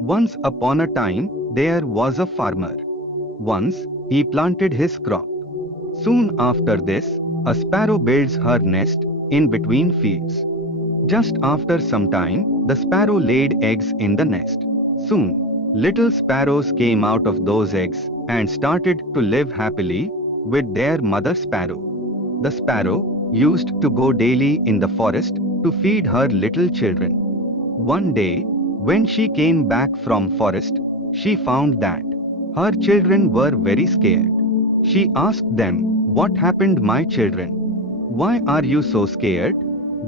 Once upon a time, there was a farmer. Once, he planted his crop. Soon after this, a sparrow builds her nest in between fields. Just after some time, the sparrow laid eggs in the nest. Soon, little sparrows came out of those eggs and started to live happily with their mother sparrow. The sparrow used to go daily in the forest to feed her little children. One day, when she came back from forest, she found that her children were very scared. She asked them, "What happened, my children? Why are you so scared?"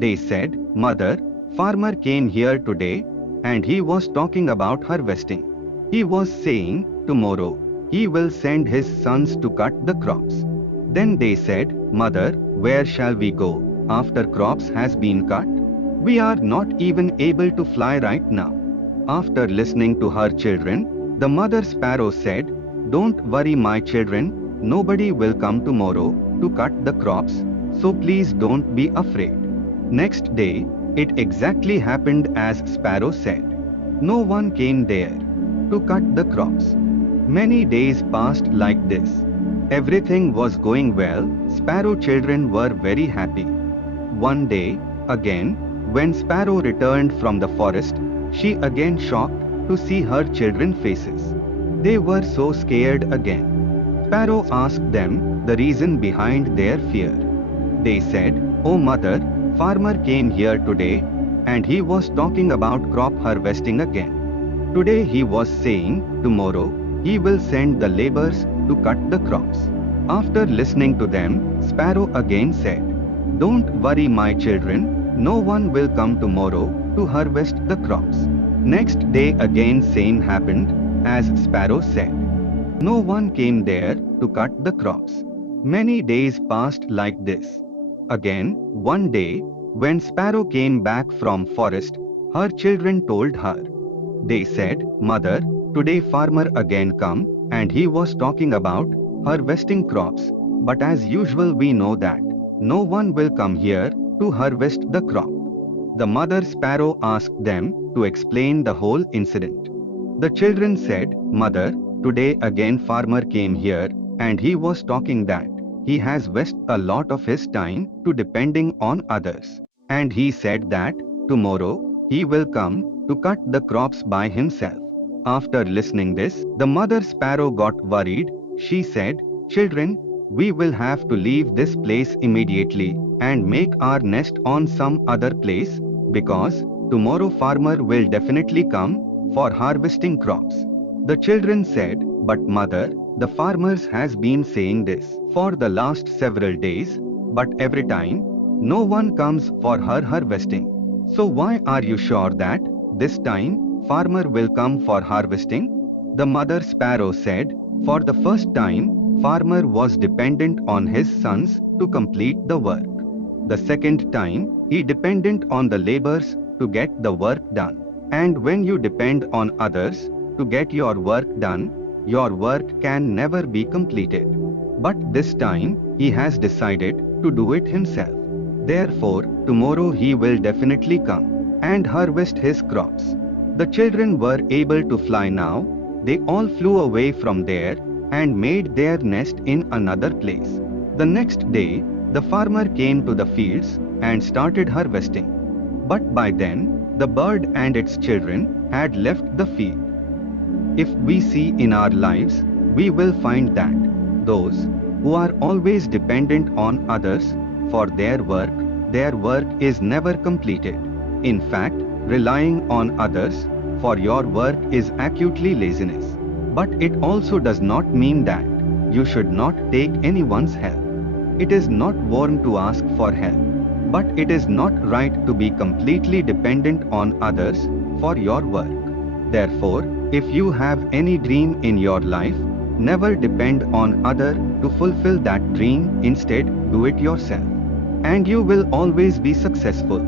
They said, "Mother, farmer came here today and he was talking about harvesting. He was saying, tomorrow, he will send his sons to cut the crops." Then they said, "Mother, where shall we go after crops has been cut? We are not even able to fly right now." After listening to her children, the mother sparrow said, "Don't worry, my children, nobody will come tomorrow to cut the crops, so please don't be afraid." Next day, it exactly happened as Sparrow said. No one came there to cut the crops. Many days passed like this. Everything was going well. Sparrow children were very happy. One day, again, when Sparrow returned from the forest, she again shocked to see her children's faces. They were so scared again. Sparrow asked them the reason behind their fear. They said, "Oh mother, farmer came here today and he was talking about crop harvesting again. Today he was saying, tomorrow, he will send the laborers to cut the crops." After listening to them, Sparrow again said, "Don't worry, my children, no one will come tomorrow to harvest the crops." Next day again same happened as Sparrow said. No one came there to cut the crops. Many days passed like this. Again, one day, when Sparrow came back from forest, her children told her. They said, "Mother, today farmer again come and he was talking about harvesting crops, but as usual we know that no one will come here to harvest the crop." The mother sparrow asked them to explain the whole incident. The children said, "Mother, today again farmer came here and he was talking that he has wasted a lot of his time to depending on others. And he said that tomorrow he will come to cut the crops by himself." After listening this, the mother sparrow got worried. She said, "Children, we will have to leave this place immediately and make our nest on some other place, because tomorrow farmer will definitely come for harvesting crops." The children said, "But mother, the farmers has been saying this for the last several days, but every time, no one comes for her harvesting. So why are you sure that this time, farmer will come for harvesting?" The mother sparrow said, "For the first time, farmer was dependent on his sons to complete the work. The second time, he dependent on the laborers to get the work done. And when you depend on others to get your work done, your work can never be completed. But this time, he has decided to do it himself. Therefore, tomorrow he will definitely come and harvest his crops." The children were able to fly now. They all flew away from there and made their nest in another place. The next day, the farmer came to the fields and started harvesting. But by then, the bird and its children had left the field. If we see in our lives, we will find that those who are always dependent on others for their work is never completed. In fact, relying on others for your work is acutely laziness. But it also does not mean that you should not take anyone's help. It is not wrong to ask for help, but it is not right to be completely dependent on others for your work. Therefore, if you have any dream in your life, never depend on other to fulfill that dream. Instead, do it yourself. And you will always be successful.